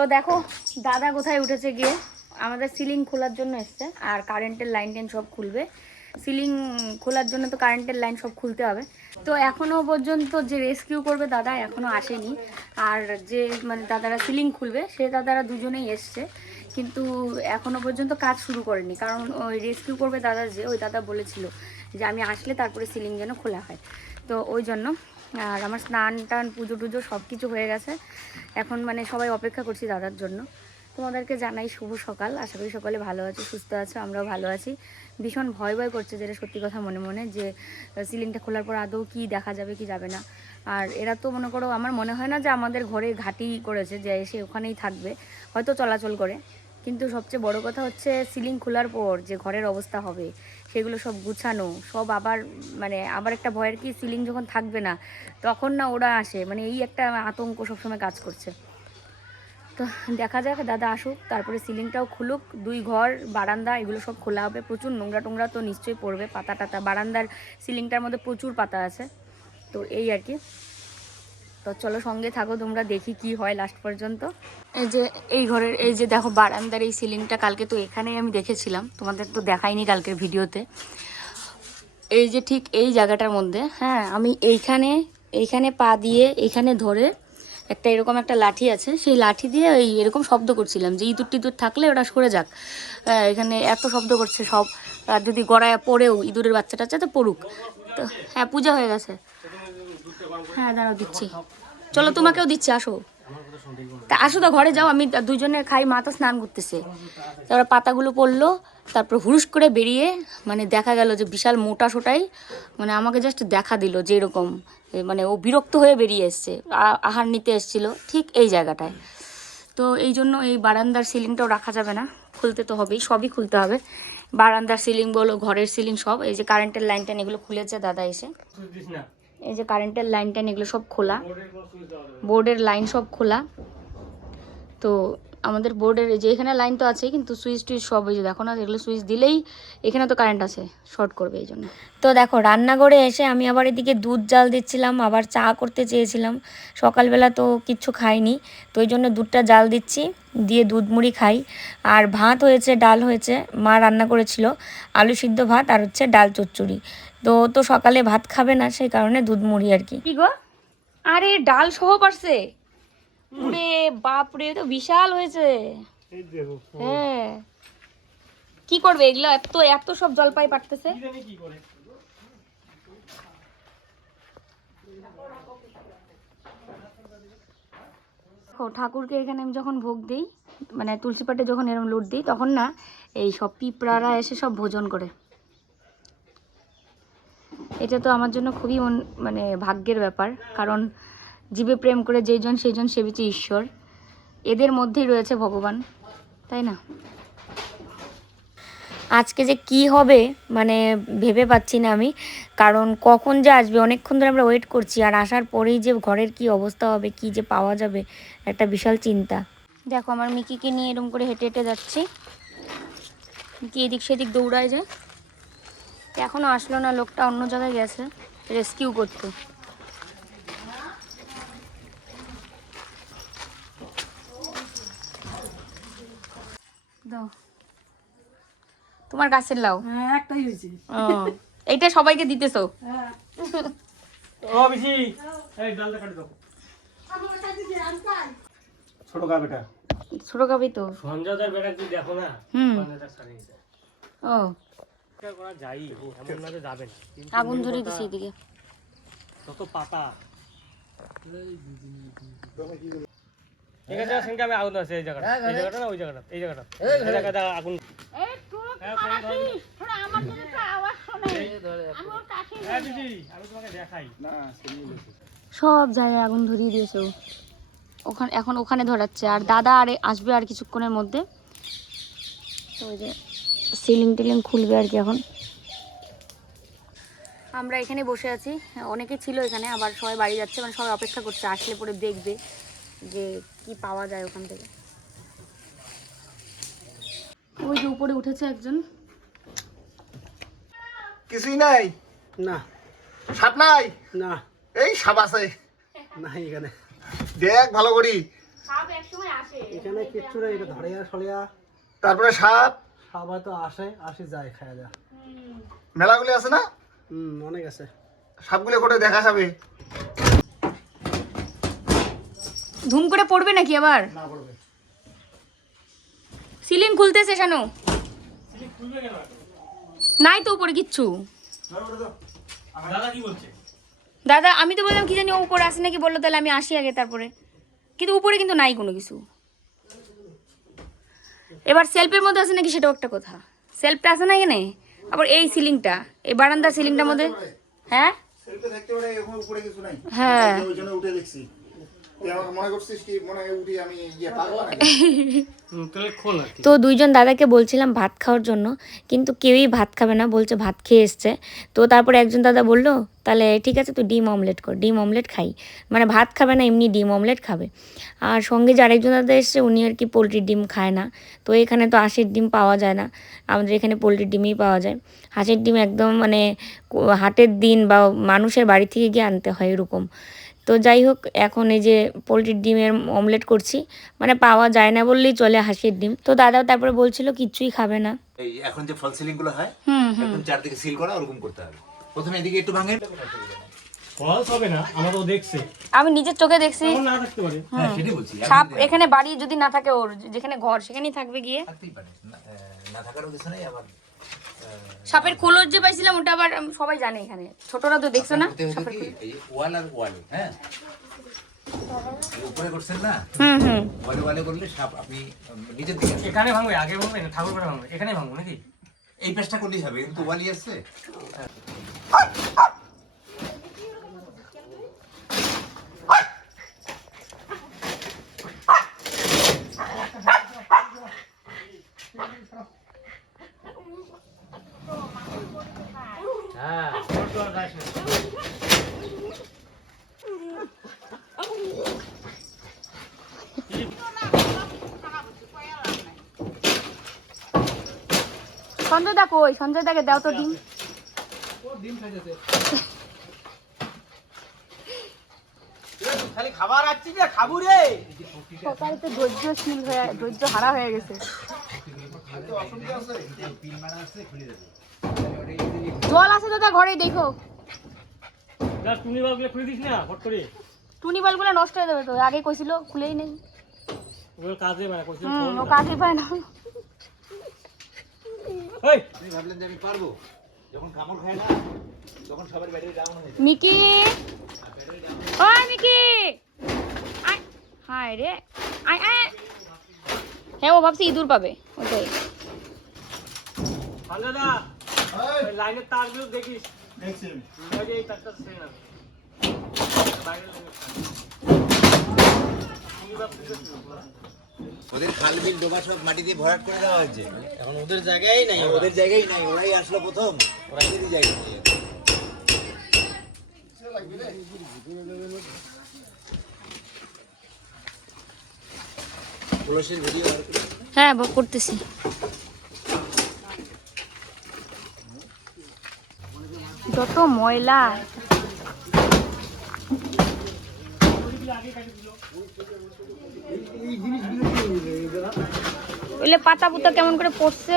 তো দেখো, দাদা কোথায় উঠেছে গিয়ে? আমাদের সিলিং খোলার জন্য এসছে, আর কারেন্টের লাইন টেন সব খুলবে। সিলিং খোলার জন্য তো কারেন্টের লাইন সব খুলতে হবে। তো এখনও পর্যন্ত যে রেস্কিউ করবে দাদা এখনও আসেনি। আর যে মানে দাদারা সিলিং খুলবে, সে দাদারা দুজনেই এসছে। কিন্তু এখনও পর্যন্ত কাজ শুরু করেনি। কারণ ওই রেস্কিউ করবে দাদা যে, ওই দাদা বলেছিল যে, আমি আসলে তারপরে সিলিং যেন খোলা হয়। তো ওই জন্য আর আমার স্নান টান, পুজো টুজো সব কিছু হয়ে গেছে। এখন মানে সবাই অপেক্ষা করছি দাদার জন্য। তোমাদেরকে জানাই শুভ সকাল। আশা করি সকালে ভালো আছো, সুস্থ আছো, আমরাও ভালো আছি। ভীষণ ভয় ভয় করছে যেটা সত্যি কথা মনে মনে, যে সিলিংটা খোলার পর আদৌ কি দেখা যাবে, কি যাবে না। আর এরা তো মনে করো, আমার মনে হয় না যে আমাদের ঘরে ঘাঁটি করেছে যে এসে ওখানেই থাকবে, হয়তো চলাচল করে। কিন্তু সবচেয়ে বড় কথা হচ্ছে সিলিং খোলার পর যে ঘরের অবস্থা হবে সেগুলো সব গুছানো, সব আবার মানে আবার একটা ভয়ের কি সিলিং যখন থাকবে না, তখন না ওরা আসে মানে এই একটা আতঙ্ক সবসময় কাজ করছে। তো দেখা যাক, দাদা আসুক, তারপরে সিলিংটাও খুলুক, দুই ঘর, বারান্দা, এগুলো সব খোলা হবে, প্রচুর নোংরা টোংরা তো নিশ্চয়ই পড়বে, পাতা টাতা, বারান্দার সিলিংটার মধ্যে প্রচুর পাতা আছে, তো এই আর কি। তো চলো সঙ্গে থাকো তোমরা দেখি কি হয় লাস্ট পর্যন্ত। এই যে এই ঘরের এই যে দেখো বারান্দার এই সিলিংটা কালকে তো এখানেই আমি দেখেছিলাম। তোমাদের তো দেখাইনি কালকের ভিডিওতে। এই যে ঠিক এই জায়গাটার মধ্যে হ্যাঁ আমি এইখানে এইখানে পা দিয়ে এইখানে ধরে একটা এরকম একটা লাঠি আছে। সেই লাঠি দিয়ে ওই এরকম শব্দ করছিলাম যে ইঁদুর টিঁদুর থাকলে ওটা সরে যাক। হ্যাঁ, এখানে এত শব্দ করছে সব। আর যদি গড়ায় পড়েও ইঁদুরের বাচ্চা টাচ্চা তো পড়ুক। তো হ্যাঁ পূজা হয়ে গেছে। হ্যাঁ দাঁড়াও, দিচ্ছি। চলো, তোমাকেও দিচ্ছি, আসো। তা আসো তো ঘরে যাও, আমি দুজনে খাই, মা তো স্নান করতেছে। তারপর পাতাগুলো পড়ল, তারপর হুড়ুস করে বেরিয়ে মানে দেখা গেল যে বিশাল মোটা সোটাই মানে আমাকে জাস্ট দেখা দিল যে এরকম মানে ও বিরক্ত হয়ে বেরিয়ে এসছে আহার নিতে এসেছিল, ঠিক এই জায়গাটায়। তো এই জন্য এই বারান্দার সিলিংটাও রাখা যাবে না, খুলতে তো হবেই, সবই খুলতে হবে। বারান্দার সিলিং বলো, ঘরের সিলিং সব, এই যে কারেন্টের লাইন টাইন এগুলো খুলেছে, দাদা এসে। এই যে কারেন্টের লাইন টাইন এগুলো সব খোলা। বোর্ডের লাইন সব খোলা। তো আমাদের বোর্ডের যে এখানে লাইন তো আছে কিন্তু সুইচ টুইচ সব এই যে দেখো না এগুলো সুইচ দিলেই এখানে তো কারেন্ট আছে শর্ট করবে এই জন্য। তো দেখো রান্নাঘরে এসে আমি আবার এদিকে দুধ জাল দিচ্ছিলাম আবার চা করতে চেয়েছিলাম। সকালবেলা তো কিচ্ছু খাইনি তো ওই জন্য দুধটা জাল দিচ্ছি। দিয়ে দুধ মুড়ি খাই। আর ভাত হয়েছে ডাল হয়েছে মা রান্না করেছিল আলু সিদ্ধ ভাত আর হচ্ছে ডাল চচ্চড়ি। তো তো সকালে ভাত খাবে না সেই কারণে দুধ মুড়ি আর কি। কি গো? আরে ডাল সহ পারছে ওরে বাপরে তো বিশাল হয়েছে। হ্যাঁ। কি করবে এগুলো? এত এত সব জলপাই পাঠতেছে ও ঠাকুরকে এখানে আমি যখন ভোগ দিই মানে তুলসী পাটে যখন এরম লুট দিই, তখন না এই সব পিঁপড়ারা এসে সব ভোজন করে। এটা তো আমার জন্য খুবই মন- মানে ভাগ্যের ব্যাপার, কারণ জীবে প্রেম করে যেইজন সেইজন সেবেছে ঈশ্বর। এদের মধ্যেই রয়েছে ভগবান, তাই না? আজকে যে কি হবে মানে ভেবে পাচ্ছি না আমি। কারণ কখন যে আসবে, অনেকক্ষণ ধরে আমরা ওয়েট করছি, আর আসার পরেই যে ঘরের কি অবস্থা হবে, কি যে পাওয়া যাবে, একটা বিশাল চিন্তা। দেখো, আমার মিকিকে নিয়ে এরকম করে হেঁটে হেঁটে যাচ্ছি। মিকি এদিক সেদিক দৌড়ায় যায়। এখনও আসলো না, লোকটা অন্য জায়গায় গেছে রেস্কিউ করতে দাও তোমার গাছের লাউ। হ্যাঁ একটাই হয়েছে। ও, এইটা সবাইকে দিতেছো? হ্যাঁ। ও বিশি এই ডালটা কাটি দাও। ছোট গা বেটা। ছোট কাবি তো। সঞ্জয়দার বেটা তুই দেখো না? হুম। পানেটা সারিয়ে যায় ও। করা যাই এমন না যাবে না। আগুন দিছি এদিকে। পাতা। ঠিক আছে সেখানে আমি আগুন আছে এই জায়গাটা। এই জায়গাটা না ওই জায়গাটা। এই জায়গাটা। এই জায়গাটা আগুন। হ্যাঁ, হ্যাঁ, দিদি, আমি তোমাকে দেখাই। সব জায়গায় আগুন ধরিয়ে দিয়েছে ওখানে এখন ওখানে ধরাচ্ছে। আর দাদা আর আসবে আর কিছুক্ষণের মধ্যে। তো ওই যে সিলিং টিলিং খুলবে আর কি এখন। আমরা এখানে বসে আছি। অনেকে ছিল এখানে আবার সবাই বাড়ি যাচ্ছে মানে সবাই অপেক্ষা করছে। আসলে পরে দেখবে। যে কি পাওয়া যায় ওখান থেকে। ওই যে উপরে উঠেছে একজন। কিছুই নাই? না। সাপ নাই? না। এই সাপ আছে। না এখানে। দেখ ভালো করি। সাপ একসময় আসে। এখানে কিচ্ছু নেই এটা ধরিয়া সরিয়া তারপরে সাপ? সবাই তো আসে আসি যায় খাওয়া যায়। মেলাগুলি আছে না? হুম অনেক আছে। সাপগুলো কোটে দেখা যাবে? ধুম করে পড়বে নাকি আবার? সিলিং খুলতেছে শানু। নাই তো উপরে কিচ্ছু। দাদা কি বলছে? দাদা আমি তো বললাম কি জানি উপরে আসে নাকি বলল তাহলে আমি আসি আগে তারপরে। কিন্তু উপরে কিন্তু নাই কোনো কিছু। এবার সেলফের মধ্যে আছে নাকি সেটাও একটা কথা। সেলফটা আছে না এখানে? আবার এই সিলিংটা এই বারান্দার সিলিংটার মধ্যে। হ্যাঁ? হ্যাঁ। তো দুইজন দাদাকে বলছিলাম ভাত খাওয়ার জন্য কিন্তু কেউই ভাত খাবে না বলছে ভাত খেয়ে এসছে। তো তারপরে একজন দাদা বলল তাহলে ঠিক আছে তুই ডিম অমলেট কর ডিম অমলেট খাই। মানে ভাত খাবে না এমনি ডিম অমলেট খাবে। আর সঙ্গে যে আরেকজন দাদা এসছে উনি আর কি পোলট্রির ডিম খায় না। তো এখানে তো হাঁসের ডিম পাওয়া যায় না আমাদের এখানে পোলট্রির ডিমই পাওয়া যায়। হাঁসের ডিম একদম মানে হাটের দিন বা মানুষের বাড়ি থেকে গিয়ে আনতে হয় এরকম। তো যাই হোক এখন এই যে পোলট্রির ডিমের অমলেট করছি। মানে পাওয়া যায় না বললেই চলে হাঁসের ডিম। তো দাদাও তারপরে বলছিল কিচ্ছুই খাবে না। এখন যে ফল সিলিংগুলো হয় হুম হুম। এখন চারদিকে সিল করা ওরকম করতে হবে। প্রথমে এদিকে একটু ভাঙেন ফলস হবে না আমরা তো দেখছি। আমি নিজের চোখে দেখছি। এখন না থাকতে পারে? হ্যাঁ সেটাই বলছি। সাপ এখানে বাড়ি যদি না থাকে ওর যেখানে ঘর সেখানেই থাকবে গিয়ে। থাকতেই পারে। না, থাকারও কিছু নেই আবার সাপের খোলস যে পাইছিলাম ওটা আবার সবাই জানে এখানে। ছোটরা তো দেখছ না? ওয়াল আর ওয়াল হ্যাঁ? উপরে করছেন না? হুম হুম। ওয়ালে ওয়ালে করলে সাপ আপনি উম, দিকে এখানে ভাঙবে আগে ভাঙবে না ঠাকুর ভাঙবে এখানে ভাঙবো নাকি? এই করলেই হবে কিন্তু ওয়ালি আসছে সঞ্জয় দা কই? সঞ্জয় দাকে দাও তো ডিম। খালি খাবার আসছি না খাব রে। সকালে তো ধৈর্যশীল হয়ে ধৈর্য হারা হয়ে গেছে। জল আছে দাদা ঘরে দেখো। না টুনি বাবুগুলো খুলে দিস না ফট করে। টুনি বালগুলো নষ্ট হয়ে যাবে তো আগে কইছিল খুলেই নেই। ওগুলো কাজে করছি হুম ও কাজে পায় না। ওই আপনি ভাবলেন যে আমি পারব। যখন কামড় খায় না তখন সবার ব্যাটারি ডাউন হয়ে যায়। মিকি! ওই মিকি! হায় রে। আয় আয় হ্যাঁ ও ভাবছি ইঁদুর পাবে। ওটাই। দাদা লাইনের তারগুলো দেখিস। দেখছি ওই যে এই তারটা সে না তার। টুনি বাবু খুলে দিল। ওদের খাল বিল ডোবা সব মাটি দিয়ে ভরাট করে দেওয়া হয়েছে। এখন ওদের জায়গায় নাই ওদের জায়গায় নাই ওরাই আসলো প্রথম। ওরা এদেরই জায়গা হ্যাঁ ব- করতেছি। যত ময়লা। ওইলে পাতা পুতা কেমন করে পড়ছে?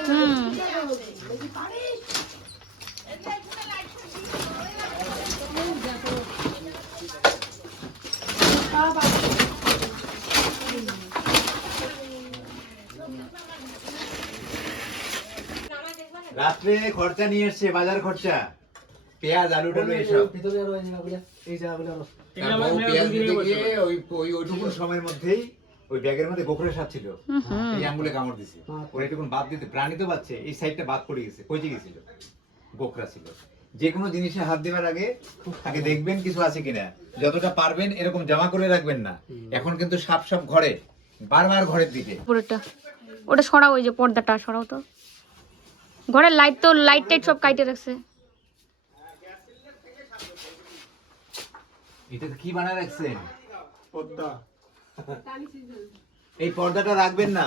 হুম রাত্রে খরচা নিয়ে এসছে বাজার খরচা। পেঁয়াজ আলু টালু এসব ভিতরে আরও এই জায়গাগুলো এই জায়গাগুলো আরও এগুলো তারপর আমরা ও পেঁয়াজ দিতে গিয়ে ওই ওই ওইটুকু সময়ের মধ্যেই ওই ব্যাগের মধ্যে গোখরে সাপ ছিল। এই আঙ্গুলে কামড় দিছে। ওর এটুকুন বাদ দিতে প্রাণী তো বাচ্চে এই সাইডটা বাদ পড়ে গেছে কইতে গেছিল। গোখরা ছিল। যে কোনো জিনিসে হাত দেওয়ার আগে আগে দেখবেন কিছু আছে কিনা। যতটা পারবেন এরকম জমা করে রাখবেন না। এখন কিন্তু সাপ সাপ ঘরে বারবার ঘরের দিকে। উপরেরটা ওটা সরাও ওই যে পর্দাটা সরাও তো। ঘরের লাইট তো লাইট টাইট সব কাইটে রাখছে। এটা কি বানায় রাখছেন? পদ্মা। এই পর্দাটা রাখবেন না।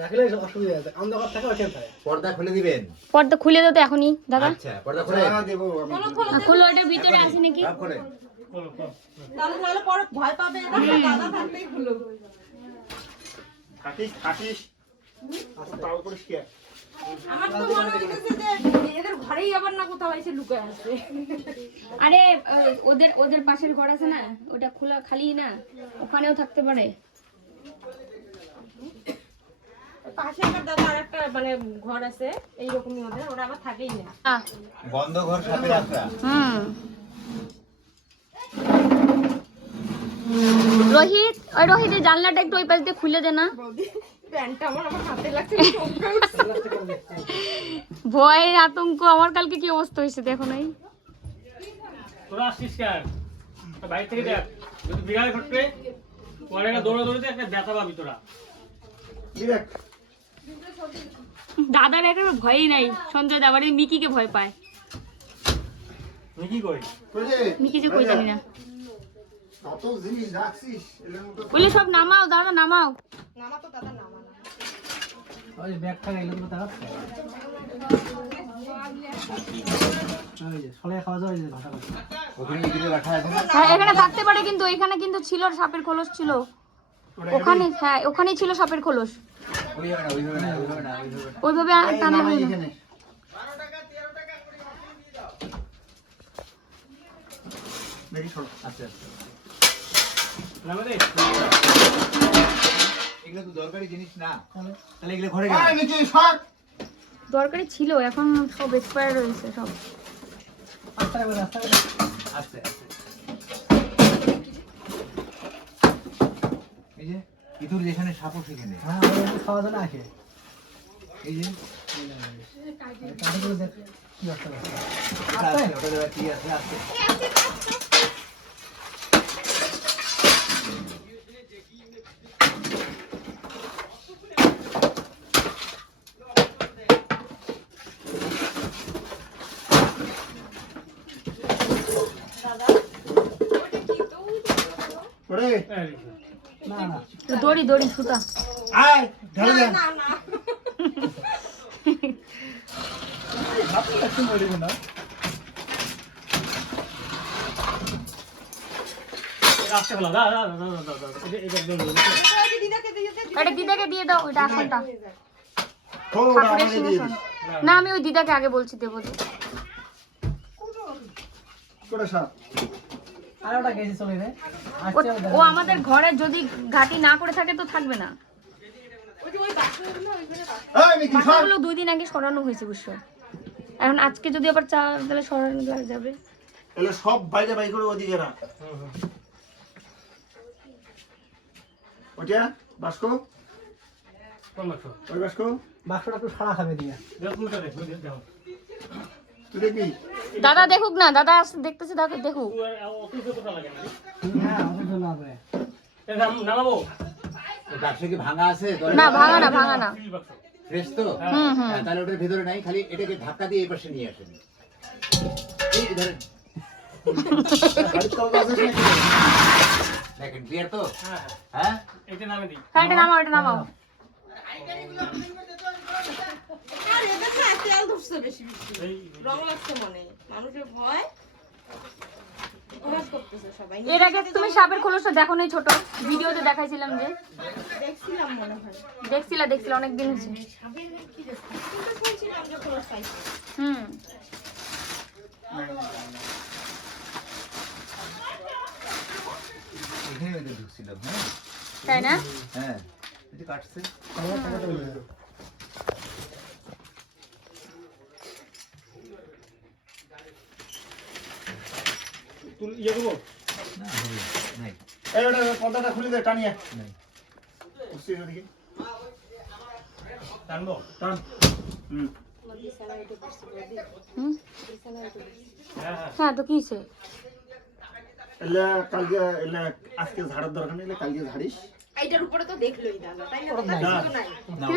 রাখলে অসুবিধা আছে। অন্ধকার থাকে ওখানে থাকে। পর্দা খুলে দিবেন। পর্দা খুলে দাও তো এখনই দাদা। আচ্ছা পর্দা খুলে। দেব আমি। খোলো ভিতরে আছে নাকি? খুলে। তাহলে নাহলে পরে ভয় পাবে দাদা থাকলেই খুলো। থাকিস থাকিস। আচ্ছা তাও করিস কি আর? আমার তো মনে হইতেছে যে এদের ঘরেই আবার না কোথাও এসে লুকায় আছে। আরে ওদের ওদের পাশের ঘর আছে না? ওটা খোলা খালি না? ওখানেও থাকতে পারে। পাশে আমার দাদা আর একটা মানে ঘর আছে এইরকমই ওদের ওরা আবার থাকেই না। বন্ধ ঘর সাথে রাখা হুম। রোহিত ওই রোহিত জানলাটা একটু ওই পাশ দিয়ে খুলে দে না। প্যান্টটা আমার আমার হাতে লাগছে ভয়ের আতঙ্ক আমার কালকে কি অবস্থা হয়েছে দেখো নাই? তোরা আসছিস কেন? তো বাইরে থেকে দেখ। যদি বিড়াল ঘটবে পরে একটা দৌড়া দৌড়িতে একটা ব্যথা পাবি তোরা। ডিরেক্ট দাদার একটা ভয়ই নাই। সঞ্জয় দাবার মিকিকে ভয় পায়। আমি কি করি ওই যে? মিকি যে কই জানি না। কত জিনিস রাখছিস? বলে সব নামাও দাদা নামাও। নামা তো দাদা নামা না। ওই তো হ্যাঁ এখানে থাকতে পারে কিন্তু এখানে কিন্তু ছিল সাপের খোলস ছিল। ওখানে হ্যাঁ ওখানেই ছিল সাপের খোলস। ওইভাবে। এখানে। আচ্ছা আচ্ছা। দরকারি ছিল এখন সব এক্সপায়ার হয়েছে সব। আস্তে আস্তে এই যে ইঁদুর যেখানে সাপও সেখানে। হ্যাঁ খাওয়া দাওয়া আছে। এই যে। তাহলে করে দেখ কি আছে, কি আছে আস্তে ওরে না না দড়ি দড়ি সুতা। আয় দে না না। না দিদাকে দিয়ে দে এটা দিদাকে দিয়ে দাও ওইটা আসনটা না আমি ওই দিদাকে আগে বলছি দেবো। ও- ও আমাদের ঘরে যদি ঘাটি না করে থাকে তো থাকবে না। দুই দিন আগে সরানো হয়েছে বুঝছ? এখন আজকে যদি আবার চা তাহলে সরানো যাবে। এলে সব বাইরে বাই করে ওদিকে রাখ ওটা বাস্কো। কোন বাক্স ওই বাস্কো। বাক্সটা একটু সারা খাবে দিয়ে। দাদা দেখুক না দাদা দেখতেছে দাদা দেখুক। না হ্যাঁ ভাঙা না ভাঙা না। ফ্রেশ তো? হ্যাঁ, তাহলে ওটার ভিতরে নাই খালি এটাকে ধাক্কা দিয়ে এই পাশে নিয়ে আসেন? দেখেন তো? হ্যাঁ হ্যাঁ। হ্যাঁ? এটা নামে দিই। হ্যাঁ এটা নামাও এটা নামাও। এর আগে তুমি সাপের খোলসটা দেখো নাই ছোট। ভিডিওতে দেখাইছিলাম যে। দেখছিলাম মনে হয় দেখছিলা দেখছিলা অনেক দিন হয়েছে। হুম। হ্যাঁ? তাই না? হ্যাঁ। এই যে কাটছে তুই ইয়ে করব না হবে না, নাই। এই ওটা পর্দাটা খুলে দে টানিয়ে। নাই। বুঝছি এদিকে। টানবো? টান। হুম। হুম? হ্যাঁ তো কি হয়েছে কালকে এলে আজকে ঝাড়ার দরকার নেই কালকে ঝাড়িস। এইটার উপরে তো দেখলোই দাদা তাই না? দাদা কিছু নাই।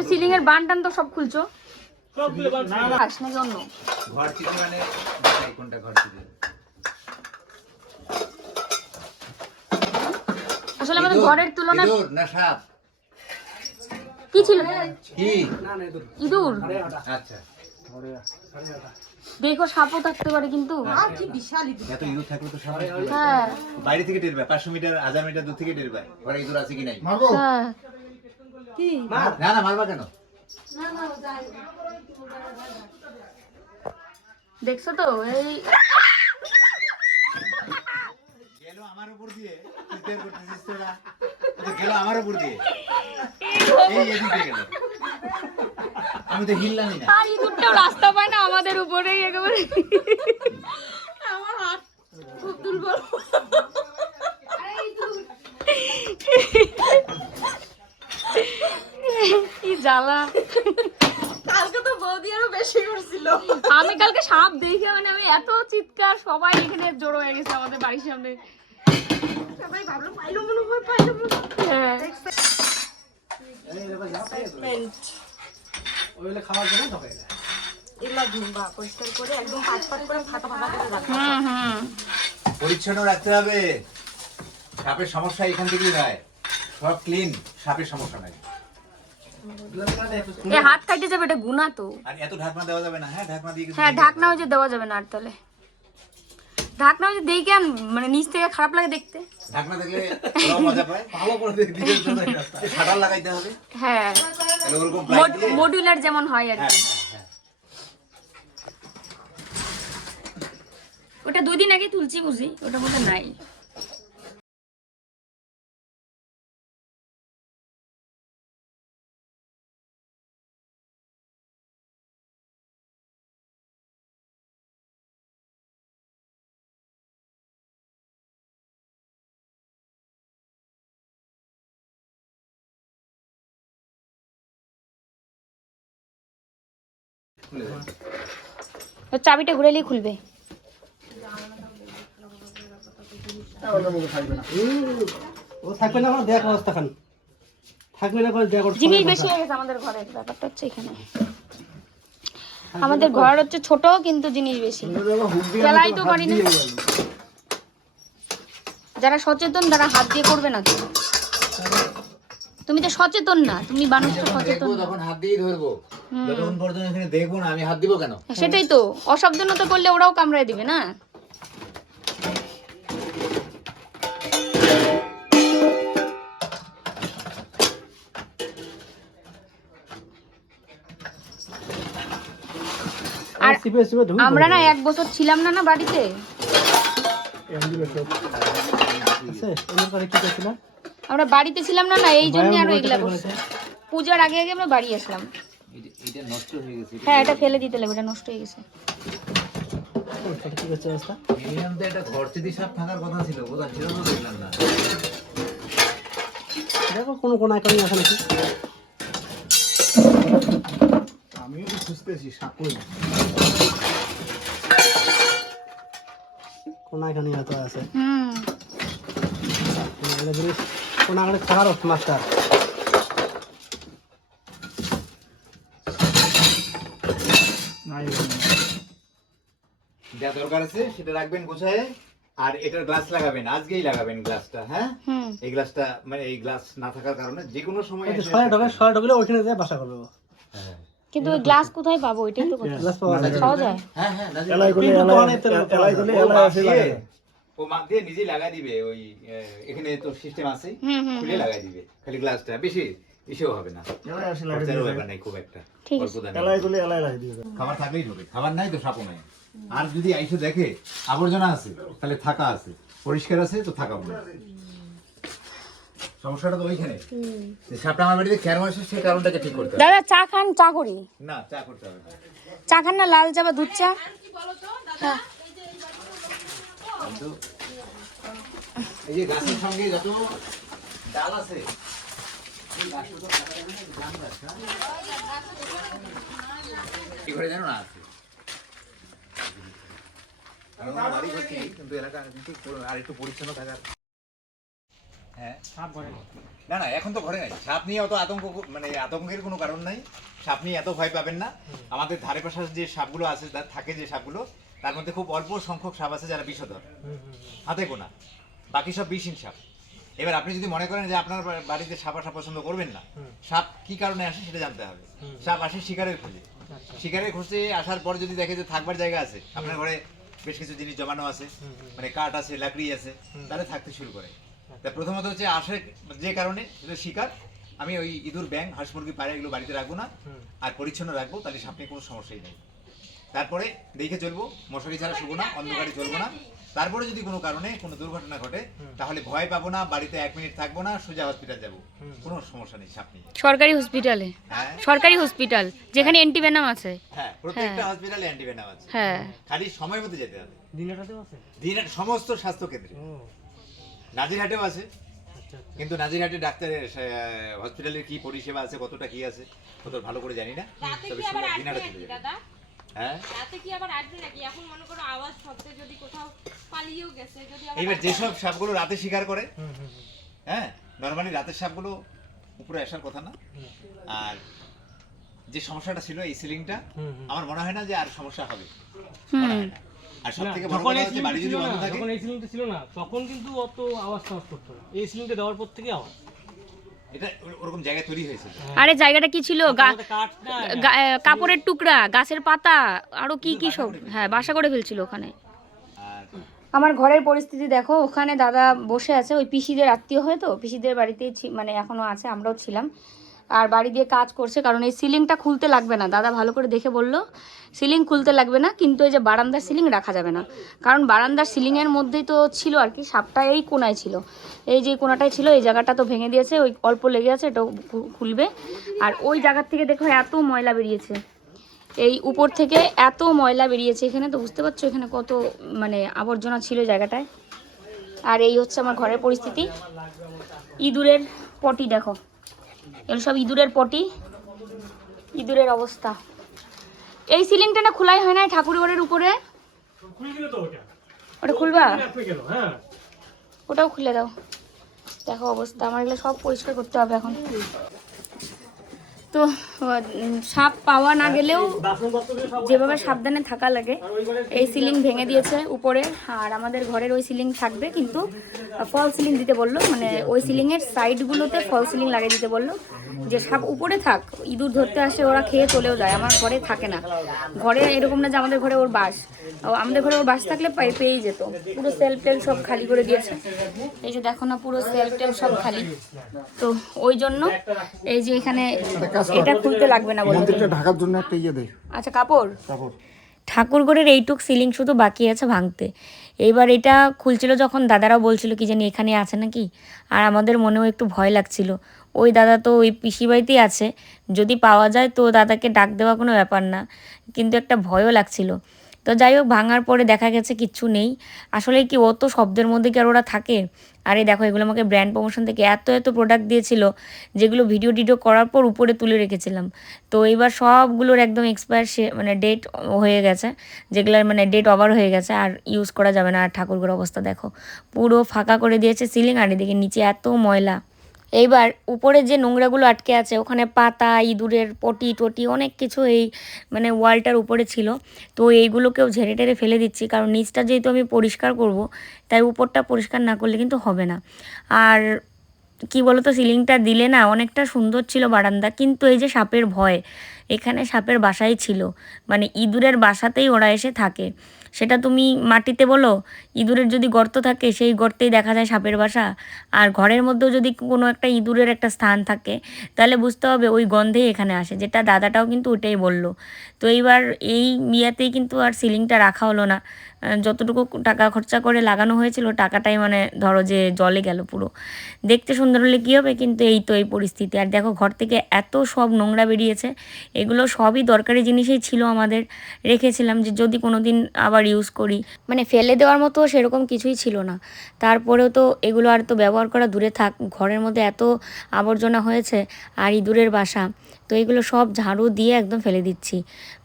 সিলিং এর বান টান তো সব খুলছো? সবগুলো বাদ না না। আস নাকি ঘর চিনি মানে কোনটা ঘর চিনি আসলে আমাদের ঘরের তুলনায় না সাপ? কি ছিল? কি? ইঁদুর। আচ্ছা। দেখো সাপও থাকতে পারে কিন্তু। আর কি বিশাল ইঁদুর। এত ইঁদুর থাকলে তো সাপ হ্যাঁ। বাইরে থেকে টের পায় পাঁচশো মিটার হাজার মিটার দূর থেকে টের পায়। ঘরে ইঁদুর আছে কি নাই? মারবো? হ্যাঁ। না না মারবা কেন? দেখছ তো এই গেল আমার উপর দিয়ে তুই করতেছিস তোরা। তো গেল আমার উপর দিয়ে। এই এদিকে গেল। আমি তো হিললামই না। রাস্তা পায় না আমাদের উপরেই একেবারে। আমার হাত খুব দুর্বল কি জ্বালা। কালকে তো বৌদি আরও বেশি করছিল। আমি কালকে সাপ দেখে মানে আমি এত চিৎকার সবাই এখানে জড়ো হয়ে গেছে আমাদের বাড়ির সামনে। সবাই ভাবলো পাইলো মনে হয় পাইলো মনে হয়। হ্যাঁ। এগুলা ধুমবা পরিষ্কার করে একদম পাঁচ পাঁচ করে ফাটা ফাটা করে রাখো। হুম হুম। পরিচ্ছন্ন রাখতে হবে। সাপের সমস্যা এখান থেকেই হয় সব ক্লিন সাপের সমস্যা নাই। এ হাত কাটে যাবে এটা গুণা তো। আর এত ঢাকনা দেওয়া যাবে না হ্যাঁ ঢাকনা দিয়ে হ্যাঁ। ঢাকনা হচ্ছে দেওয়া যাবে না আর তাহলে। ঢাকনা দেখে আন মানে নিচ থেকে খারাপ লাগে দেখতে। ঢাকনা দেখলে মজা পায়। ভালো করে দেখে শাটার লাগাইতে হবে। হ্যাঁ। যেমন হয় আর হ্যাঁ কি হ্যাঁ হ্যাঁ ওটা দুই দিন আগে তুলছি বুঝি ওটা মধ্যে নাই। চাবিটা ঘুরেলেই খুলবে ওটার মধ্যে থাকবে না ও থাকবে না আমার দেখ অবস্থা খান থাকবে না দেখ জিনিস বেশি হয়ে গেছে আমাদের ঘরে ব্যাপারটা হচ্ছে এখানে। আমাদের ঘর হচ্ছে ছোট কিন্তু জিনিস বেশি। দিয়ে ফেলাই তো পারি না। যারা সচেতন তারা হাত দিয়ে করবে না তুমি তো সচেতন না তুমি মানুষটা সচেতন। হাত দিয়েই ধরবো। যতক্ষণ পর্যন্ত এখানে দেখব না আমি হাত দিব কেন? সেটাই তো অসাবধানতা করলে ওরাও কামড়ায় দিবে না। আমরা না এক বছর ছিলাম না না বাড়িতে। আছে এমন করে কি করছিল? আমরা বাড়িতে ছিলাম না না এই জন্য আরও এগুলা করছে। পূজার আগে আগে আমরা বাড়ি আসলাম। এটা- এটা নষ্ট হয়ে গেছে হ্যাঁ এটা ফেলে দিতে লাগবে এটা নষ্ট হয়ে গেছে। ওটা কি অবস্থা মিনিমাম তো একটা ঘরচিদি সাপ থাকার কথা ছিল বোধ ছিল তো দেখলাম না। দেখো কোনো কোন আইকন আছে নাকি? আমিও তো খুঁজতেছি সাপ কই কোন হয়তো আছে। হুম। মাস্টার যা দরকার আছে সেটা রাখবেন গোছায় আর এটার গ্লাস লাগাবেন আজকেই লাগাবেন গ্লাসটা হ্যাঁ? এই গ্লাসটা মানে এই গ্লাস না থাকার কারণে যে কোনো সময় ছয় ঢোকে ছয় ঢোকলে ওইখানে যায় বাসা করবে। কিন্তু ওই গ্লাস কোথায় পাবো? ওইটাই তো কথা। গ্লাস পাওয়া যায়। হ্যাঁ হ্যাঁ এলাই। গলে এলাই গলে এলাই আছে লাগানো। ও মাপ দিয়ে নিজেই লাগাই দিবে ওই এখানে তো সিস্টেম আছে। খুলে লাগাই দিবে খালি গ্লাসটা বেশি ইসেও হবে না। এলাই আছে খরচারও দিয়ে ব্যাপার খুব একটা। ঠিক দামে। এলাই গলে এলাই লাগিয়ে দিয়ে যাবে। খাবার থাকলেই ঢোকে খাবার নাই তো সাপও নাই আর যদি আইসে দেখে আবর্জনা আছে তাহলে থাকা আছে। পরিষ্কার আছে তো থাকা হবে। সমস্যাটা তো ওইখানে। যে সাপটা আমার বাড়িতে কেন আসে সেই কারণটাকে ঠিক করতে হবে। দাদা চা খান চা করি। না চা করতে হবে না। চা খান না লাল চা বা দুধ চা? হ্যাঁ। কিন্তু এই যে গাছের সঙ্গে যত ডাল আছে এই গাছটা তো কাটা যাবে না, জাম গাছ, হ্যাঁ? কি করে জানো না আছে। কারণ আমার বাড়ি হচ্ছে কিন্তু এলাকা কিন্তু পুরো- আর একটু পরিচ্ছন্ন থাকার। হ্যাঁ। সাপ ঘরে। না না এখন তো ঘরে নাই। সাপ নিয়ে অত আতঙ্ক মানে আতঙ্কের কোনো কারণ নাই। সাপ নিয়ে এত ভয় পাবেন না। আমাদের ধারে পাশে যে সাপগুলো আছে থাকে যে সাপগুলো তার মধ্যে খুব অল্প সংখ্যক সাপ আছে যারা বিষধর। হাতে গোনা। বাকি সব বিষহীন সাপ। এবার আপনি যদি মনে করেন যে আপনার বাড়িতে সাপ আসা পছন্দ করবেন না সাপ কি কারণে আসে সেটা জানতে হবে। সাপ আসে শিকারের খোঁজে। শিকারের খোঁজে আসার পর যদি দেখে যে থাকবার জায়গা আছে আপনার ঘরে বেশ কিছু জিনিস জমানো আছে মানে কাঠ আছে লাকড়ি আছে তাহলে থাকতে শুরু করে। তা প্রথমত হচ্ছে আসে যে কারণে সেটা শিকার। আমি ওই ইঁদুর ব্যাং হাঁস মুরগি পায়রা এগুলো বাড়িতে রাখব না। আর পরিচ্ছন্ন রাখব তাহলে সাপ নিয়ে কোনো সমস্যাই নেই। তারপরে দেখে চলবো মশারি ছাড়া শুবো না অন্ধকারে চলবো না। তারপরে যদি কোনো কারণে কোনো দুর্ঘটনা ঘটে তাহলে ভয় পাবো না বাড়িতে এক মিনিট থাকব না সোজা হসপিটাল যাব। কোনো সমস্যা নেই সাপ নিয়ে সরকারি হসপিটালে হ্যাঁ। সরকারি হসপিটাল যেখানে অ্যান্টিভেনাম আছে। হ্যাঁ প্রত্যেকটা হসপিটালে অ্যান্টিভেনাম আছে। হ্যাঁ। খালি সময় মতো যেতে হবে। আছে? দিনের সমস্ত স্বাস্থ্য কেন্দ্রে নাজিরহাটেও আছে। আচ্ছা আচ্ছা। কিন্তু নাজিরহাটে ডাক্তারের হসপিটালের কি পরিষেবা আছে কতটা কি আছে কত ভালো করে জানি না। তবে কি আবার দিনাটা চলে যাবে। হ্যাঁ? রাতে কি আবার আসবে নাকি? এখন মনে করো আওয়াজ শব্দে যদি কোথাও পালিয়েও গেছে যদি আবার এইবার যেসব সাপগুলো রাতে শিকার করে। হ্যাঁ নর্মালি রাতের সাপগুলো উপরে আসার কথা না। আর যে সমস্যাটা ছিল এই সিলিংটা। আমার মনে হয় না যে আর সমস্যা হবে। মনে হয় না। আর সব থেকে বড় কথা হচ্ছে বাড়ি যদি বন্ধ থাকে যখন এই সিলিংটা ছিল না তখন কিন্তু অত আওয়াজ টাওয়াজ করতো না। এই সিলিংটা দেওয়ার পর থেকে আওয়াজ। এটা ওরকম জায়গায় তৈরি হয়েছিল আরে জায়গাটা কি ছিল? গা- কাপড়ের টুকরা গাছের পাতা আরও কি কি সব হ্যাঁ বাসা করে ফেলছিল ওখানে। আমার ঘরের পরিস্থিতি দেখো ওখানে দাদা বসে আছে ওই পিসিদের আত্মীয় হয় তো পিসিদের বাড়িতেই ছি- মানে এখনও আছে আমরাও ছিলাম। আর বাড়ি দিয়ে কাজ করছে, কারণ এই সিলিংটা খুলতে লাগবে না। দাদা ভালো করে দেখে বলল, সিলিং খুলতে লাগবে না, কিন্তু এই যে বারান্দার সিলিং রাখা যাবে না। কারণ বারান্দার সিলিংয়ের মধ্যেই তো ছিল আর কি, সাপটা এই কোনায় ছিল। এই যে কোনাটায় ছিল, এই জায়গাটা তো ভেঙে দিয়েছে, ওই অল্প লেগে আছে, এটাও খুলবে। আর ওই জায়গার থেকে দেখো এত ময়লা বেরিয়েছে। এই উপর থেকে এত ময়লা বেরিয়েছে এখানে, তো বুঝতে পারছ এখানে কত মানে আবর্জনা ছিল জায়গাটায়। আর এই হচ্ছে আমার ঘরের পরিস্থিতি। ইঁদুরের পটি দেখো। এগুলো সব ইঁদুরের পটি। ইঁদুরের অবস্থা। এই সিলিংটা না খোলাই হয় না ঠাকুর ঘরের উপরে? ওটা? খুলবা? হ্যাঁ। ওটাও খুলে দাও। দেখো অবস্থা আমার এগুলো সব পরিষ্কার করতে হবে এখন। তো সাপ পাওয়া না গেলেও যেভাবে সাবধানে থাকা লাগে, এই সিলিং ভেঙে দিয়েছে উপরে, আর আমাদের ঘরের ওই সিলিং থাকবে, কিন্তু ফল সিলিং দিতে বলল মানে ওই সিলিংয়ের সাইডগুলোতে ফল সিলিং লাগিয়ে দিতে বলল, যে সাপ উপরে থাক, ইঁদুর ধরতে আসে, ওরা খেয়ে চলেও যায়, আমার ঘরে থাকে না। ঘরে এরকম না যে আমাদের ঘরে ওর বাস আমাদের ঘরে ওর বাস থাকলে পেয়েই যেত। পুরো সেল টেল সব খালি করে দিয়েছে। এই যে দেখো না, পুরো সেল টেল সব খালি। তো ওই জন্য, এই যে এখানে এটা খুলতে লাগবে না বলে মন্দিরটা ঢাকার জন্য একটা ইয়ে দেয়। আচ্ছা কাপড়? ঠাকুরঘরের এইটুক সিলিং শুধু বাকি আছে ভাঙতে। এইবার এটা খুলছিল যখন দাদারাও বলছিল কি জানি এখানে আছে নাকি? আর আমাদের মনেও একটু ভয় লাগছিল। ওই দাদা তো ওই পিসি বাড়িতেই আছে। যদি পাওয়া যায় তো দাদাকে ডাক দেওয়া কোনো ব্যাপার না। কিন্তু একটা ভয়ও লাগছিল। তো যাই হোক, ভাঙার পরে দেখা গেছে কিচ্ছু নেই। আসলে কি অত শব্দের মধ্যে কি আর ওরা থাকে? আরে দেখো, এগুলো আমাকে ব্র্যান্ড প্রমোশন থেকে এত এত প্রোডাক্ট দিয়েছিল, যেগুলো ভিডিও টিডিও করার পর উপরে তুলে রেখেছিলাম। তো এবার সবগুলোর একদম এক্সপায়ার মানে ডেট হয়ে গেছে, যেগুলোর মানে ডেট ওভার হয়ে গেছে, আর ইউজ করা যাবে না। আর ঠাকুরঘর অবস্থা দেখো, পুরো ফাঁকা করে দিয়েছে সিলিং আর এদিকে নিচে এত ময়লা। এইবার উপরে যে নোংরাগুলো আটকে আছে, ওখানে পাতা, ইঁদুরের পটি টটি অনেক কিছু এই মানে ওয়ালটার উপরে ছিল। তো এইগুলোকেও ঝেড়ে টেরে ফেলে দিচ্ছি, কারণ নিচটা যেহেতু আমি পরিষ্কার করব, তাই উপরটা পরিষ্কার না করলে কিন্তু হবে না। আর কি বলতো, সিলিংটা দিলে না অনেকটা সুন্দর ছিল বারান্দা, কিন্তু এই যে সাপের ভয়, এখানে সাপের বাসাই ছিল। মানে ইঁদুরের বাসাতেই ওরা এসে থাকে। সেটা তুমি মাটিতে বলো ইঁদুরের যদি গর্ত থাকে, সেই গর্তেই দেখা যায় সাপের বাসা। আর ঘরের মধ্যেও যদি কোনো একটা ইঁদুরের একটা স্থান থাকে, তাহলে বুঝতে হবে ওই গন্ধেই এখানে আসে, যেটা দাদাটাও কিন্তু ওটাই বলল। তো এইবার এই বিয়াতেই কিন্তু আর সিলিংটা রাখা হলো না। যতটুকু টাকা খরচা করে লাগানো হয়েছিল, টাকাটাই মানে ধরো যে জলে গেল পুরো। দেখতে সুন্দর হলে কী হবে, কিন্তু এই তো এই পরিস্থিতি। আর দেখো, ঘর থেকে এত সব নোংরা বেরিয়েছে, এগুলো সবই দরকারি জিনিসই ছিল আমাদের। রেখেছিলাম যে যদি কোনো দিন আবার ইউজ করি। মানে ফেলে দেওয়ার মতো সেরকম কিছুই ছিল না। তারপরেও তো এগুলো আর তো ব্যবহার করা দূরে থাক, ঘরের মধ্যে এত আবর্জনা হয়েছে, আর ইঁদুরের বাসা। তো এগুলো সব ঝাড়ু দিয়ে একদম ফেলে দিচ্ছি।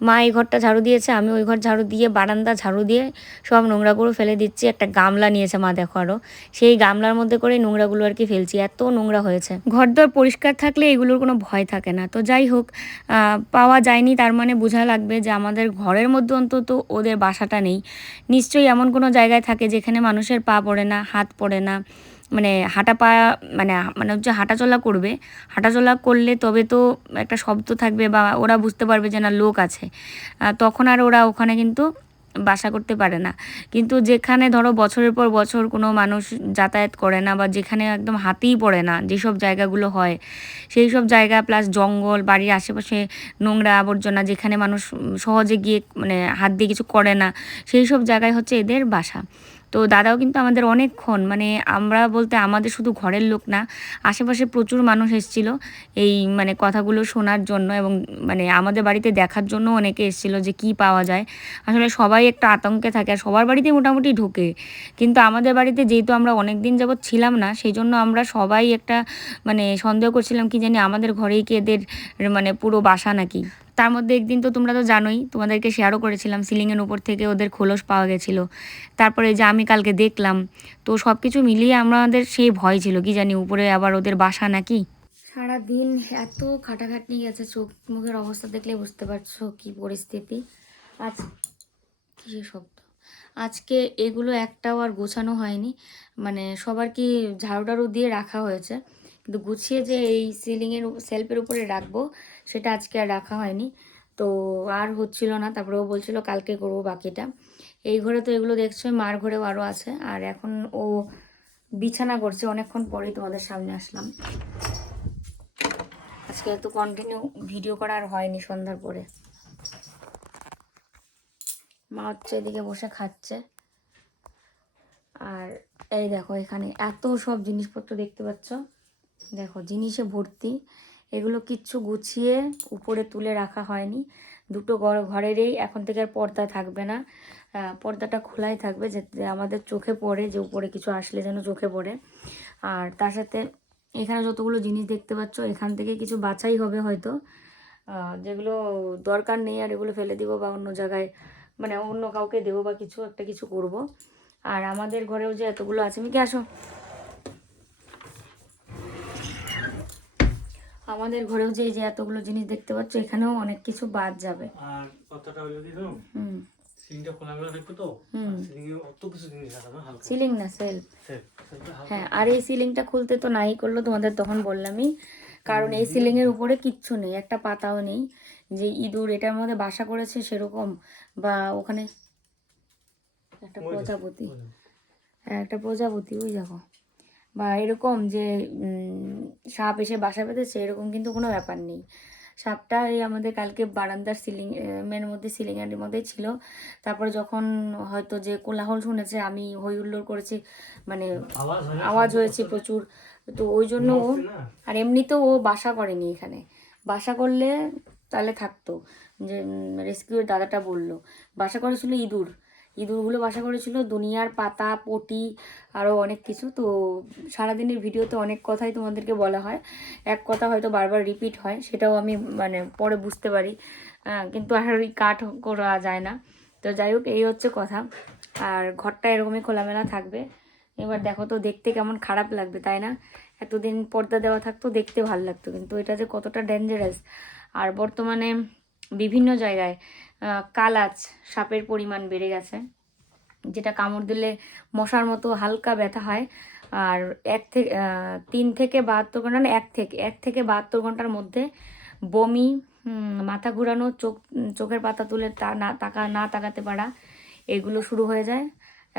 মা এই ঘরটা ঝাড়ু দিয়েছে, আমি ওই ঘর ঝাড়ু দিয়ে, বারান্দা ঝাড়ু দিয়ে সব নোংরাগুলো ফেলে দিচ্ছি। একটা গামলা নিয়েছে মা, দেখো আরও সেই গামলার মধ্যে করে নোংরাগুলো আর কি ফেলছি, এত নোংরা হয়েছে। ঘরদর পরিষ্কার থাকলে এগুলোর কোনো ভয় থাকে না। তো যাই হোক পাওয়া যায়নি, তার মানে বোঝা লাগবে যে আমাদের ঘরের মধ্যে অন্তত ওদের বাসাটা নেই। নিশ্চয়ই এমন কোনো জায়গায় থাকে যেখানে মানুষের পা পড়ে না, হাত পড়ে না। মানে হাঁটা পা মানে মানে হচ্ছে হাঁটাচলা করবে। হাঁটাচলা করলে তবে তো একটা শব্দ থাকবে বা ওরা বুঝতে পারবে যে না, লোক আছে। তখন আর ওরা ওখানে কিন্তু বাসা করতে পারে না। কিন্তু যেখানে ধরো বছরের পর বছর কোনো মানুষ যাতায়াত করে না বা যেখানে একদম হাতেই পড়ে না, যেসব জায়গাগুলো হয় সেই সব জায়গা প্লাস জঙ্গল, বাড়ির আশেপাশে নোংরা আবর্জনা যেখানে মানুষ সহজে গিয়ে মানে হাত দিয়ে কিছু করে না সেই সব জায়গায় হচ্ছে এদের বাসা। তো দাদাও কিন্তু আমাদের অনেকক্ষণ মানে আমরা বলতে আমাদের শুধু ঘরের লোক না, আশেপাশে প্রচুর মানুষ এসেছিল এই মানে কথাগুলো শোনার জন্য এবং মানে আমাদের বাড়িতে দেখার জন্য অনেকে এসেছিল যে কি পাওয়া যায়। আসলে সবাই একটা আতঙ্কে থাকে আর সবার বাড়িতে মোটামুটি ঢোকে। কিন্তু আমাদের বাড়িতে যেহেতু আমরা অনেক দিন যাবৎ ছিলাম না সেই জন্য আমরা সবাই একটা মানে সন্দেহ করছিলাম কি জানি আমাদের ঘরেই কি এদের মানে পুরো বাসা নাকি। তার মধ্যে একদিন তো তোমরা তো জানোই, তোমাদেরকে শেয়ারও করেছিলাম সিলিংয়ের উপর থেকে ওদের খোলস পাওয়া গেছিল। তারপরে যে আমি কালকে দেখলাম, তো সব কিছু মিলিয়ে আমাদের সেই ভয় ছিল, কি জানি উপরে আবার ওদের বাসা নাকি? সারা দিন এত খাটাখাটনি গেছে, চোখ মুখের অবস্থা দেখলে বুঝতে পারছ কি পরিস্থিতি। আজ কিসের শব্দ? আজকে এগুলো একটাও আর গোছানো হয়নি মানে সবার কি ঝাড়ু টাড়ু দিয়ে রাখা হয়েছে। কিন্তু গুছিয়ে যে এই সিলিংয়ের সেলফের উপরে রাখব সেটা আজকে আর রাখা হয়নি। তো আর হচ্ছিল না, তারপরে ও বলছিল কালকে করব বাকিটা। এই ঘরে তো এগুলো দেখছ মার ঘরেও আরও আছে। আর এখন ও বিছানা করছে, অনেকক্ষণ পরেই তোমাদের সামনে আসলাম। আজকে এত কন্টিনিউ ভিডিও করা আর হয়নি সন্ধ্যার পরে। মা হচ্ছে এদিকে বসে খাচ্ছে। আর এই দেখো এখানে এত সব জিনিসপত্র দেখতে পাচ্ছ। দেখো জিনিসে ভর্তি। এগুলো কিচ্ছু গুছিয়ে উপরে তুলে রাখা হয়নি। দুটো ঘর ঘরেরই এখন থেকে আর পর্দা থাকবে না। পর্দাটা খোলাই থাকবে যাতে আমাদের চোখে পড়ে যে উপরে কিছু আসলে যেন চোখে পড়ে। আর তার সাথে এখানে যতগুলো জিনিস দেখতে পাচ্ছ, এখান থেকে কিছু বাছাই হবে হয়তো। যেগুলো দরকার নেই আর এগুলো ফেলে দিব বা অন্য জায়গায় মানে অন্য কাউকে দেবো বা কিছু একটা কিছু করব। আর আমাদের ঘরেও যে এতগুলো আছে আমি কি আসো। আমাদের ঘরেও যে যে এতগুলো জিনিস দেখতে পাচ্ছ এখানেও অনেক কিছু বাদ যাবে। আর কথাটা হলো কি হুম। সিলিংটা খোলামেলা থাকবে তো? হুম। সিলিংয়ে অত কিছু জিনিস রাখা হালকা। সিলিং না হালকা। হ্যাঁ আর এই সিলিংটা খুলতে তো নাই করল তোমাদের তখন বললামই। কারণ এই সিলিং এর উপরে কিচ্ছু নেই একটা পাতাও নেই। যে ইঁদুর এটার মধ্যে বাসা করেছে সেরকম বা ওখানে একটা প্রজাপতি। হ্যাঁ একটা প্রজাপতি ওই দেখো। বা এরকম যে সাপ এসে বাসা বেঁধেছে এরকম কিন্তু কোনো ব্যাপার নেই। সাপটা এই আমাদের কালকে বারান্দার সিলিং এর মধ্যে সিলিং এর মধ্যে ছিল। তারপরে যখন হয়তো যে কোলাহল শুনেছে আমি হই হুল্লোড় করেছি মানে? আওয়াজ হয়েছে প্রচুর। তো ওই জন্য ও আর এমনিতেও ও বাসা করেনি এখানে। বাসা করলে তাহলে থাকতো। যে রেস্কিউর দাদাটা বলল বাসা করেছিল ইঁদুর। ইঁদুরগুলো বাসা করেছিল, দুনিয়ার পাতা, পটি আরও অনেক কিছু। তো সারাদিনের ভিডিওতে অনেক কথাই তোমাদেরকে বলা হয়। এক কথা হয়তো বারবার রিপিট হয়, সেটাও আমি মানে পরে বুঝতে পারি। কিন্তু আর ওই কাট করা যায় না। তো যাই হোক, এই হচ্ছে কথা। আর ঘরটা এরকমই খোলামেলা থাকবে। এবার দেখো তো দেখতে কেমন খারাপ লাগবে, তাই না? এতদিন পর্দা দেওয়া থাকতো, দেখতে ভালো লাগতো। কিন্তু এটা যে কতটা ডেঞ্জারাস আর বর্তমানে বিভিন্ন জায়গায় কালাচ সাপের পরিমাণ বেড়ে গেছে, যেটা কামড় দিলে মশার মতো হালকা ব্যথা হয়। আর এক থেকে তিন থেকে বাহাত্তর ঘণ্টা, না, এক থেকে এক থেকে বাহাত্তর ঘণ্টার মধ্যে বমি মাথা ঘোরানো, চোখ, চোখের পাতা তুলে তা, না, তাকা, না তাকাতে পারা, এগুলো শুরু হয়ে যায়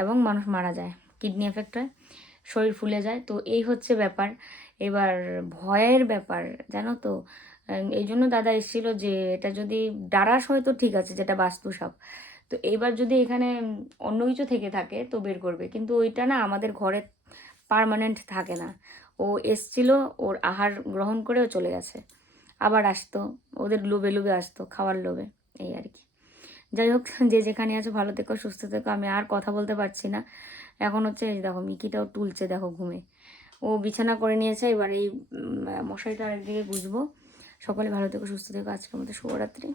এবং মানুষ মারা যায়, কিডনি এফেক্ট হয়, শরীর ফুলে যায়। তো এই হচ্ছে ব্যাপার। এবার ভয়ের ব্যাপার, জানো তো? এই জন্য দাদা এসেছিল যে এটা যদি ডারাস হয় তো ঠিক আছে, যেটা বাস্তু সাপ তো এইবার যদি এখানে অন্য কিছু থেকে থাকে তো বের করবে। কিন্তু ওইটা না আমাদের ঘরে পার্মানেন্ট থাকে না। ও এসছিল, ওর আহার গ্রহণ করেও চলে গেছে। আবার আসতো, ওদের লোভে লোভে আসতো, খাওয়ার লোভে, এই আর কি। যাই হোক, যে যেখানে আছো ভালো থেকো, সুস্থ থেকো, আমি আর কথা বলতে পারছি না। এখন হচ্ছে দেখো, মিকিটাও তুলছে দেখো, ঘুমে। ও বিছানা করে নিয়েছে, এবার এই মশারিটা আরেকদিকে গুজবো। সকলে ভালো থেকো সুস্থ থেকো। আজকের মতো শুভরাত্রি।